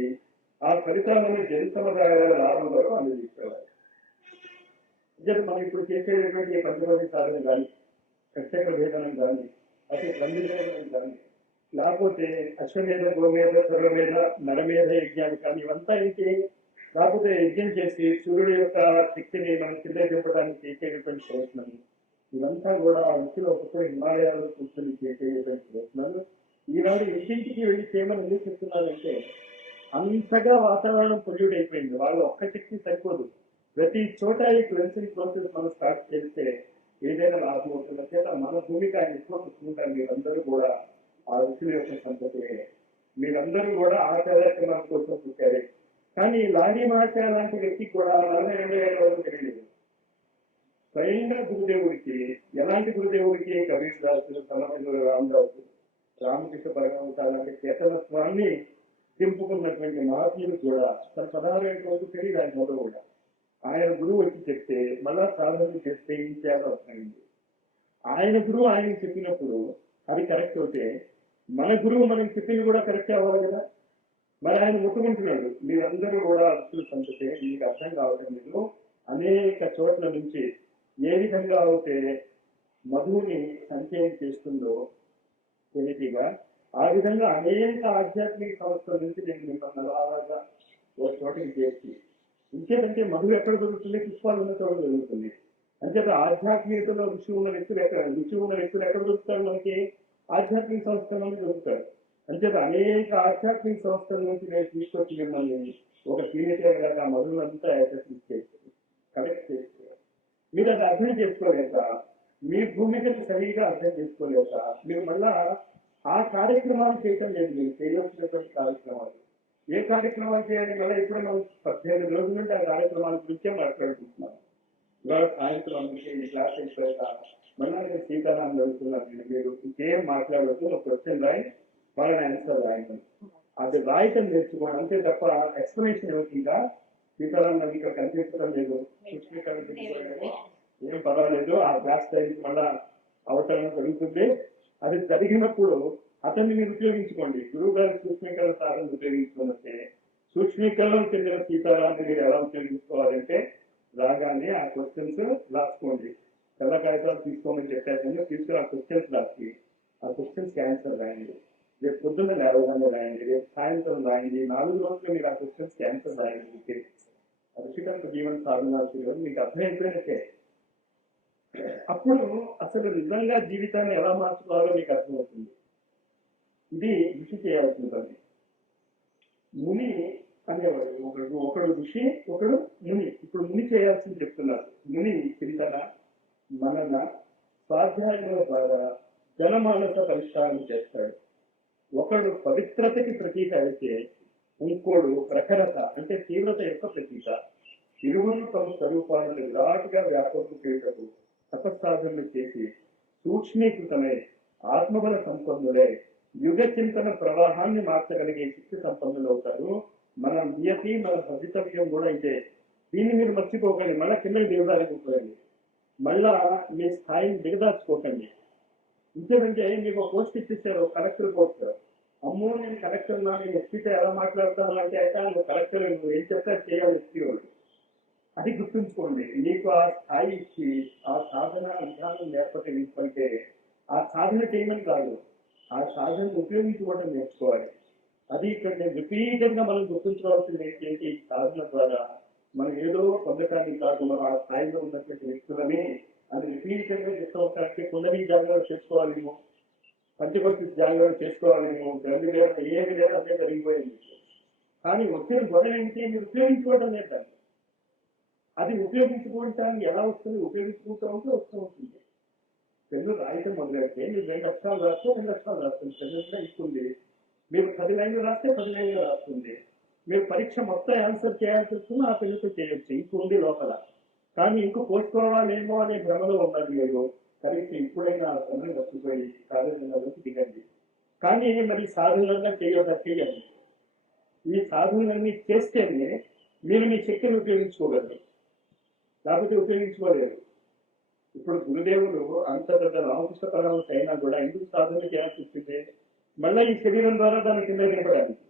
ఆ ఫలితాలను జన సముదాయాల లాభం వరకు అందజేసేవారు. మనం ఇప్పుడు చేసేటటువంటి పంచమతి సాధన కానీ, ప్రత్యేక భేదనం కానీ, అతి బంధుభేదనం కానీ, లేకపోతే అశ్వమేధ గోమేధ సర్వమేధ నరమేధ యజ్ఞాలు కానీ, ఇవంతా ఏంటి? లేకపోతే యజ్ఞం చేసి సూర్యుడు యొక్క శక్తిని మనం కింద దింపడానికి చేసేటటువంటి ప్రయత్నం. ఇవంతా కూడా ఆ రుచిలో ఒకప్పుడు హిమాలయాలు కూర్చొని చేసేటటువంటి ప్రయత్నాలు. ఈనాడు ఇంటింటికి వెళ్ళి చేయమని ఎందుకు చెప్తున్నారంటే అంతగా వాతావరణం పొల్యూట్ అయిపోయింది. వాళ్ళు ఒక్క శక్తి సరిపోదు. ప్రతి చోట ఈ క్లెన్సింగ్ ప్రాసెస్ మనం స్టార్ట్ చేస్తే ఏదైనా లాభం అవుతుంది. చేత మన భూమికి ఆయన ఎక్కువ పుచ్చుకుంటారు. మీరందరూ కూడా ఆ రుచుల యొక్క సంతతే. మీరందరూ కూడా ఆ కార్యక్రమాల కోసం పుట్టారు. కానీ లారీ మహాశయ లాంటి వ్యక్తికి కూడా 42,000 వరకు తెలియలేదు. స్వయంగా గురుదేవుడికి, ఎలాంటి గురుదేవుడికి? కబీర్ దాసు, సమర్థుడు రామదాసు, రామకృష్ణ పరమహంస లాంటి చేతనత్వాన్ని దింపుకున్నటువంటి మహాత్ముడు కూడా తన 16 వరకు తెలియదు ఆయన మొదలు కూడా. ఆయన గురువు వచ్చి చెప్తే మళ్ళా సాధన చేస్తే ఏం చేయాలో అర్థమైంది. ఆయన గురువు ఆయన చెప్పినప్పుడు అది కరెక్ట్ అవుతే మన గురువు మనం చెప్పింది కూడా కరెక్ట్ అవ్వాలి కదా. మరి ఆయన ముట్టుకుంటున్నాడు, మీరందరూ కూడా అర్థులు సంతతే, మీకు అర్థం కావటం లేదు. అనేక చోట్ల నుంచి ఏ విధంగా అయితే మధువుని సంచయం చేస్తుందో తెలివిగా, ఆ విధంగా అనేక ఆధ్యాత్మిక సంస్థల నుంచి నేను మిమ్మల్ని అలాగా ఒక చోటకి చేసి, ఇంకేంటంటే మధువు ఎక్కడ దొరుకుతుంది? పుష్పాలు ఉన్న చోట దొరుకుతుంది. అంచేత ఆధ్యాత్మికతలో రుచి ఉన్న వ్యక్తులు ఎక్కడ దొరుకుతారు? మనకి ఆధ్యాత్మిక సంస్థల దొరుకుతారు. అంచేత అనేక ఆధ్యాత్మిక సంస్థల నుంచి నేను తీసుకొచ్చి మిమ్మల్ని ఒక క్లినిక్ మధువులంతా యాక్సెస్ చేస్తారు, కలెక్ట్ చేస్తారు. మీరు అది అర్థం చేసుకోలేక, మీ భూమికను సరిగా అర్థం చేసుకోలేక మీరు మళ్ళా ఆ కార్యక్రమాలు చేయటం లేదు. మీరు చేయవలసినటువంటి కార్యక్రమాలు ఏ కార్యక్రమాలు చేయాలి? మళ్ళీ ఇప్పుడు మనం 18 రోజుల నుండి ఆ కార్యక్రమాల గురించే మాట్లాడుకుంటున్నాం. ఇవాళ సాయంత్రం అందుకే ఈ క్లాస్ అయిపోయాక మళ్ళీ నేను సీతారాం చదువుతున్నాను. మీరు ఇంకేం మాట్లాడవద్దు, ఒక క్వశ్చన్ రాయి, వాళ్ళ ఆన్సర్ రాయండి. అది రాయటం నేర్చుకోండి అంతే తప్ప ఎక్స్ప్లెనేషన్ ఎవరికి ఇంకా సీతారాం నాకు ఇక్కడ కనిపించడం లేదు, ఏం పర్వాలేదు. ఆ క్లాస్ టైంకి మళ్ళా అవతరణ జరుగుతుంది. అది జరిగినప్పుడు అతన్ని మీరు ఉపయోగించుకోండి. గురువు గారి సూక్ష్మీకరణ సాధన ఉపయోగించుకున్నట్టే సూక్ష్మీకరణకు చెందిన సీతారాన్ని మీరు ఎలా ఉపయోగించుకోవాలంటే రాగానే ఆ క్వశ్చన్స్ రాసుకోండి. తెల్ల కాగితాలు తీసుకోమని చెప్పారు. తీసుకుని ఆ క్వశ్చన్స్ రాసి ఆ క్వశ్చన్స్ ఆన్సర్ రాయండి. రేపు పొద్దున్న లేవగానే రాయండి, రేపు సాయంత్రం రాయండి. 4 రోజులు మీరు ఆ క్వశ్చన్స్ ఆన్సర్ రాయండి. ఋషికంత జీవన సాధన మీకు అర్థమైపోయినట్టే. అప్పుడు అసలు నిజంగా జీవితాన్ని ఎలా మార్చుకోవాలో మీకు అర్థమవుతుంది. ఇది ఋషి చేయాల్సిన పని. ముని అనేవాడు ఒకడు ఋషి, ఒకడు ముని. ఇప్పుడు ముని చేయాల్సింది చెప్తున్నారు. ముని చింతన, మనన, స్వాధ్యాయుల ద్వారా జనమానస పరిష్కారం చేస్తాడు. ఒకడు పవిత్రతకి ప్రతీక అయితే ఇంకోడు ప్రఖరత అంటే తీవ్రత యొక్క ప్రతీక. ఇరువురు తమ స్వరూపాలను విరాటుగా వ్యాపకం చేయటకు తపస్సాధనలు చేసి సూక్ష్మీకృతమై ఆత్మబల సంపన్నులే యుగ చింతన ప్రవాహాన్ని మార్చగలిగే శక్తి సంపన్నులు అవుతారు. మన నియతి, మన భవితవ్యం కూడా ఇదే. దీన్ని మీరు మర్చిపోకండి. మళ్ళా కిందకి దిగదారిపోకండి, మళ్ళా మీ స్థాయిని దిగదార్చుకోకండి. ఇంకేంటంటే మీకు ఒక పోస్ట్ ఇచ్చేసారు, కలెక్టర్ పోస్ట్. అమ్మో నేను కలెక్టర్ నా, నేను ఎస్పీతో ఎలా మాట్లాడతాను అంటే అయితే నువ్వు కలెక్టర్, నువ్వు ఏం చెప్తే చేయాలి ఎస్పీ వాళ్ళు. అది గుర్తుంచుకోండి. మీకు ఆ స్థాయి ఇచ్చి ఆ సాధన విధానం నేర్పటే ఆ సాధన చేయమని కాదు, ఆ సాధన ఉపయోగించుకోవడం నేర్చుకోవాలి. అది ఇక్కడ రిపీటెడ్ గా మనం గుర్తుంచుకోవాల్సింది ఏంటి, ఈ సాధన ద్వారా మనం ఏదో పొందకాన్ని కాదు, మనం ఆ స్థాయిలో ఉన్నటువంటి వ్యక్తులని అది రిపీటెడ్ గా చెప్తూ ఉంటానికి కొందరి జాగ్రత్త చేసుకోవాలేమో, పంచకొచ్చి జాగ్రత్త చేసుకోవాలేమో, గల్లి లేదా ఏమి లేదా అదే జరిగిపోయింది. కానీ వచ్చిన గొడవ ఏంటి, మీరు ఉపయోగించుకోవడం లేదా, అది ఉపయోగించుకోవటానికి ఎలా వస్తుంది, ఉపయోగించుకుంటూ ఉంటే వస్తూ ఉంటుంది. పెన్ను రాయటం మొదలెడితే మీరు 2 అక్షరాలు రాస్తే 2 అక్షరాలు రాస్తుంది, పెన్ను కూడా ఇస్తుంది. మీరు 10 లైన్లు రాస్తే 10 లైన్లు రాస్తుంది. మీరు పరీక్ష మొత్తం ఆన్సర్ చేయాల్సి వస్తుంది, ఆ పెన్నుతో చేయొచ్చు, ఇంకుంది లోపల. కానీ ఇంకో పోసుకోవాలేమో అనే భ్రమలో ఉన్నారు మీరు. కనీసం ఇప్పుడైనా ఆ సమయం వచ్చిపోయి సాధనలోకి దిగండి. కానీ మరి సాధనగా చేయాలి. ఈ సాధనలన్నీ చేస్తేనే మీరు మీ శక్తిని ఉపయోగించుకోగలరు, లేకపోతే ఉపయోగించుకోలేరు. ఇప్పుడు గురుదేవులు అంత పెద్ద రామకృష్ణ పరమహంస అయినా కూడా ఎందుకు సాధన చేయాల్సి వస్తుంది, మళ్ళీ ఈ శరీరం ద్వారా దాని కింద దింపడానికి.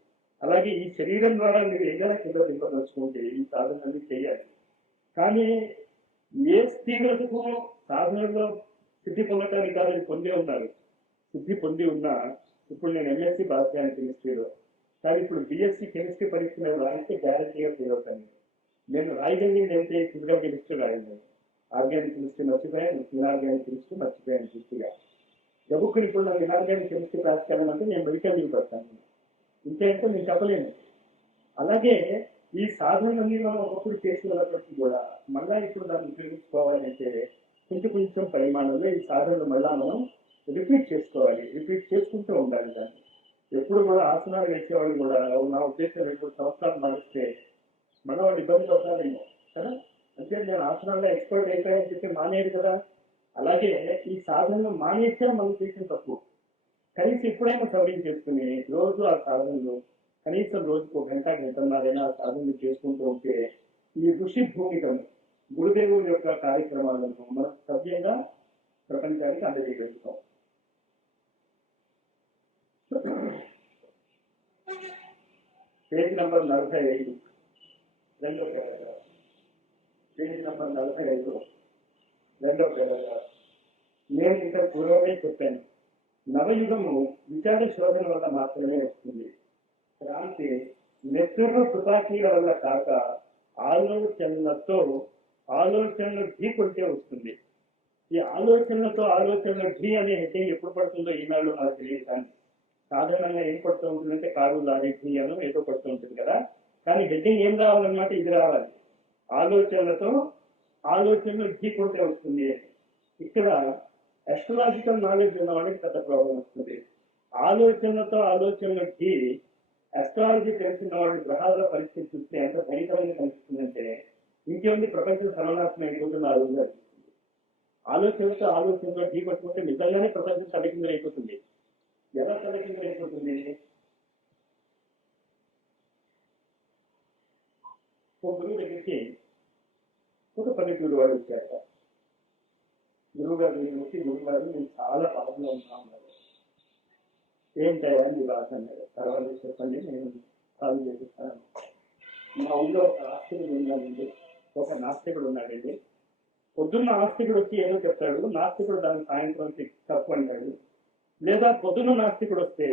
అలాగే ఈ శరీరం ద్వారా మీరు ఏదైనా కింద దింపదలుచుకుంటే ఈ సాధనని చేయాలి. కానీ ఏ తీవ్రతకు సాధనలో సిద్ధి పొందటానికి కాదు పొందే ఉన్నారు, సిద్ధి పొంది ఉన్నా. ఇప్పుడు నేను ఎంఎస్సీ బాధ్యాన్ని కెమిస్ట్రీలో, కానీ ఇప్పుడు బిఎస్సీ కెమిస్ట్రీ పరీక్షలు రాయితే గ్యారెంటీగా ఫెయిల్ అవుతాను. నేను రాయగలిగింది ఏంటి, ఫిజికల్ కెమిస్ట్రీ రాయండి, ఆర్గానిక్ కెమిస్ట్రీ మర్చిపోయాను, ఇనార్గానిక్ కెమిస్ట్రీ మర్చిపోయాను పూర్తిగా. గబుక్కుని ఇప్పుడు నాకు ఇనార్గానిక్ కెమిస్ట్రీ రాసుకోవాలంటే నేను మెడికల్ లీవ్ పెడతాను, ఇంకేంటో నేను చెప్పలేను. అలాగే ఈ సాధనలన్నీ మనం ఒకప్పుడు చేసుకున్నప్పటికీ కూడా మళ్ళా ఇప్పుడు దాన్ని ఉపయోగించుకోవాలంటే కొంచెం కొంచెం పరిమాణంలో ఈ సాధనలు మళ్ళా మనం రిపీట్ చేసుకోవాలి, రిపీట్ చేసుకుంటూ ఉండాలి. దాన్ని ఎప్పుడు కూడా ఆసనాలు వేసేవాళ్ళు కూడా నా ఉద్దేశం 2 సంవత్సరాలు నడిస్తే మన వాళ్ళు ఇబ్బంది పడతారేమో కదా. అంటే నేను ఆసనాల్లో ఎక్స్పర్ట్ అయిపోయాయని చెప్పి మానేది కదా. అలాగే ఈ సాధనలు మానేస్తే మనం చేసిన తప్పు. కనీసం ఎప్పుడైనా సౌర్యం చేసుకుని రోజు ఆ సాధనలు కనీసం రోజుకు 1 గంట గంటన్నరైనా ఆ సాధనలు చేసుకుంటూ ఉంటే ఈ ఋషి భూమికను, గురుదేవుల యొక్క కార్యక్రమాలను మనం సవ్యంగా ప్రపంచానికి అందజేయగలుగుతాం. పేజీ నంబర్ 45, రెండో పారాగ్రాఫ్. పేజీ నంబర్ 45, రెండో పారాగ్రాఫ్. నేను ఇక్కడ పూర్వమే చెప్పాను, నవయుగము విచార శోధన వల్ల మాత్రమే వస్తుంది. క్రాంతి నెత్తురు తుపాకీల వల్ల కాక ఆలోచనలు ఢీకొంటే వస్తుంది. ఈ ఆలోచనలు ఢీ అనే హెడ్డింగ్ ఎప్పుడు పడుతుందో ఈనాడు నాకు తెలియదు. కానీ సాధారణంగా ఏం పడుతూ ఉంటుందంటే కారు లారీ ఢీ అనో ఏదో పడుతూ ఉంటుంది కదా. కానీ హెడ్డింగ్ ఏం రావాలన్నమాట, ఇది రావాలి, ఆలోచనలు ఢీకొంటే వస్తుంది. ఇక్కడ అస్ట్రాలజికల్ నాలెడ్జ్ ఉన్న వాళ్ళకి పెద్ద ప్రాబ్లం వస్తుంది. ఆలోచనలు ఢీ, అస్ట్రాలజీ తెలిసిన వాళ్ళు గ్రహాల పరిస్థితి చూస్తే ఎంత భయంకరంగా కనిపిస్తుందంటే ఇంకేముంది, ప్రపంచం సర్వనాశనం అయిపోతున్నారు. ఆలోచనలో ఢీ పట్టుకుంటే నిజంగానే ప్రపంచం తలకిందులైపోతుంది. ఎలా తలకిందులైపోతుంది? ఒక గురువు దగ్గరికి ఒక పల్లెటూరు వాడు వచ్చాక, గురువుగారు నేను చాలా బాధలో ఉన్నాను. ఏంటయ్యా నీ బాధ అన్నాడు. తర్వాత చెప్పండి, నేను సాల్వ్ చేపిస్తాను. మా ఊళ్ళో ఒక ఆస్తికుడు ఉన్నాడండి, ఒక నాస్తికుడు ఉన్నాడండి. పొద్దున్న ఆస్తికుడు వచ్చి ఏదో చెప్తాడు, నాస్తికుడు దాన్ని సాయంత్రం తప్పు అంటాడు. లేదా పొద్దున్న నాస్తికుడు వస్తే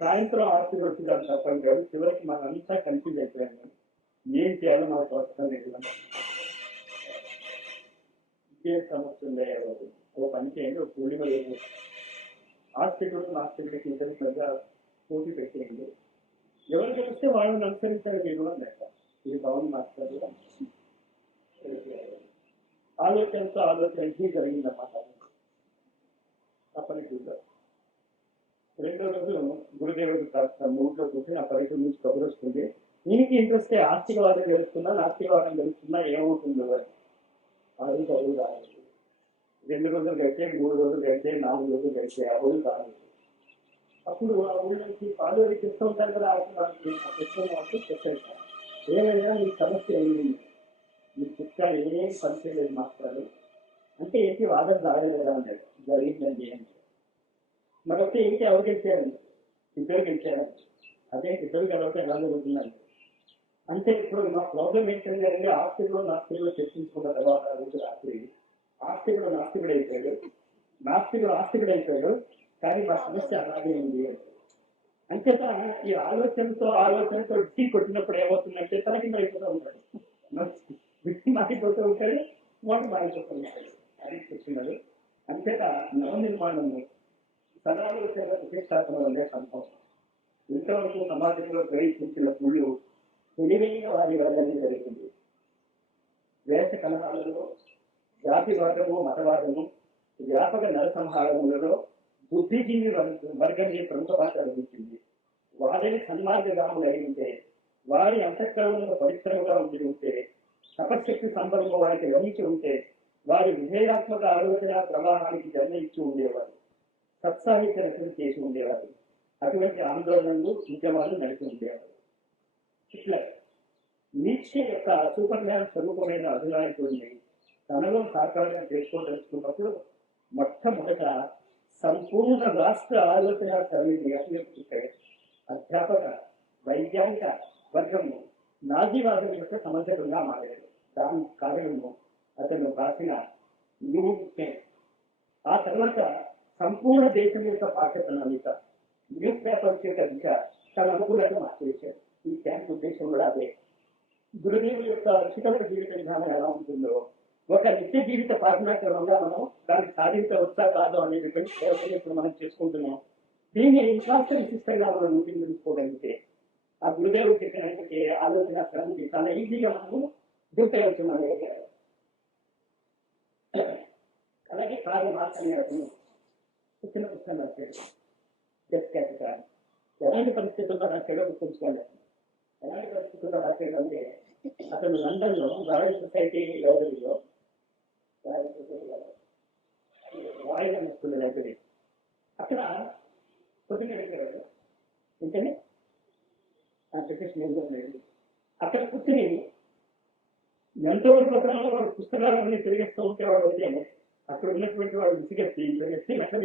సాయంత్రం ఆస్తికుడు వచ్చి దాన్ని తప్పు అంటాడు. చివరికి మనంతా కన్ఫ్యూజ్ అయిపోయాను, ఏం చేయాలో మనకు అవసరం లేదు. ఇంకేం సమస్య ఉందయ్యా బాబు, ఓ పని చేయండి, ఒక పూర్ణిమ లేదు, ఆస్తికుడు నాస్తికుడికి ఇద్దరి మధ్య పోటీ పెట్టేయండి, ఎవరు గెలిస్తే వాళ్ళని అనుసరించాలి మీరు అని లేక. ఇది బాగుంది మాస్టర్. ఆలోచనకి జరిగిందన్నమాట. అప్పటి చూద్దాం. రెండో రోజు గురుదేవుడు కాస్త మూడులో కూర్చొని ఆ పరీక్ష నుంచి కబురు వస్తుంది. దీనికి ఇంట్రెస్ట్ ఆస్తికవాదం గెలుస్తుందా నాస్తికవాదం గెలుస్తుందా ఏమవుతుందో అని. అది చదువు రాలేదు. 2 రోజులు గడిచే, 3 రోజులు గడిచే, 4 రోజులు గడిచే, ఆ రోజు రాలేదు. అప్పుడు ఆ ఊళ్ళోకి పాలు చెప్తూ ఉంటారు కదా, చెప్పేస్తాను, ఏమైనా మీ సమస్య ఏంటి, మీ చిత్కా ఏం పనిచేయలేదు మాస్టారు అంటే ఏంటి, వాదన రాగలేదా అన్నాడు. జరిగిందండి అంటే మరొక ఏంటి, ఎవరు గెలిచారండి, ఇద్దరు గెలిచారండి. అదే ఇద్దరు గెలవటం ఎలా జరుగుతుందండి అంటే ఇప్పుడు మా ప్రాబ్లం ఏంటంటే ఆస్తికుడు నాస్తికుడు చర్చించుకున్న తర్వాత రోజు రాత్రి ఆస్తికుడు నాస్తికుడు అయిపోయాడు, నాస్తికుడు ఆస్తికుడు అయిపోయాడు, కానీ మా సమస్య అలాగే ఉంది అంచేత ఈ ఆలోచనతో ఢీ కొట్టినప్పుడు ఏమవుతుందంటే తన కింద అయిపోతూ ఉంటాడు, వ్యక్తి మారిపోతూ ఉంటాడు, వాడు మారిపోతూ ఉంటాడు. అది చెప్తున్నాడు. అంతేత నవనిర్మాణము సదాలోచన ప్రతిష్టాపన వల్లే సంభవం. ఇంతవరకు సమాజంలో గ్రహించిన పుళ్ళు తెలివైన వారి వల్లనే జరిగింది. వేష కలహాలలో జాతివాదము మతవాదము వ్యాపక నరసంహారములలో బుద్ధిజీవి వర్గమే ప్రముఖ పాత్ర వహించింది. వారిని సన్మార్గగాములు అయి ఉంటే, వారి అంతఃకరణలో పరిశ్రమగా ఉండి ఉంటే, తపశక్తి సంబరము వారికి వహించి ఉంటే, వారి విధేయాత్మక ఆలోచన ప్రవాహానికి జన్మ ఇచ్చి ఉండేవారు, సత్సాహిత్య రచన చేసి ఉండేవారు, అటువంటి ఆందోళనలు ఉద్యమాలు నడిపి ఉండేవారు. ఇట్లా నీచే యొక్క సూపర్ మ్యాన్ స్వరూపమైన అభిలాషుడిని తనలో సాకారం చేసుకోదలుచుకున్నప్పుడు మొట్టమొదట సంపూర్ణ రాష్ట్ర ఆలోచన సరళిని అభివృద్ధిపై అధ్యాపక వైజ్ఞానిక వర్గము నాజీవాదం యొక్క సమర్థకంగా మారాడు. దాని కారణము అతను రాసిన న్యూస్. ఆ తర్వాత సంపూర్ణ దేశం యొక్క పాఠ్య ప్రణాళిక న్యూస్ పేపర్స్ యొక్క దిశ తన అనుకూలత మార్చేశాడు. ఈ క్యాంప్ ఉద్దేశం కూడా అదే. గురుదేవుల యొక్క శిఖర జీవిత విధానం ఎలా ఉంటుందో ఒక నిత్య జీవిత పాఠనాక్రమంగా మనం దాన్ని సాధించవచ్చా కాదు అనేటువంటి ప్రయత్నం ఇప్పుడు మనం చేసుకుంటున్నాం. దీన్ని కాస్త విశిష్టంగా మనం రూపొందించుకోగలిగితే ఆ గురుదేవుడు చెప్పినటువంటి ఆలోచన క్రమాన్ని చాలా ఈజీగా మనము దూకేయవచ్చు. మన అలాగే కార్య మార్చని చిన్న పుస్తకం రాశాడు. ఎలాంటి పరిస్థితుల్లో రాశాడో గుర్తుంచుకోలేదు. ఎలాంటి పరిస్థితుల్లో రాశాడు అంటే అతను లండన్ లో రాయల్ సొసైటీ లైబ్రరీలో రాయల్ అనే లైబ్రరీ అక్కడ పొద్దున్న అడిగాడు ఏంటంటే బ్రిటిష్ మ్యూజియం అక్కడ కూర్చుని ఎంతో ప్రకారంలో వాడు పుస్తకాలన్నీ తిరిగిస్తూ ఉంటే వాడు అయితే అక్కడ ఉన్నటువంటి వాడు విసిగెత్తి ఎక్కడ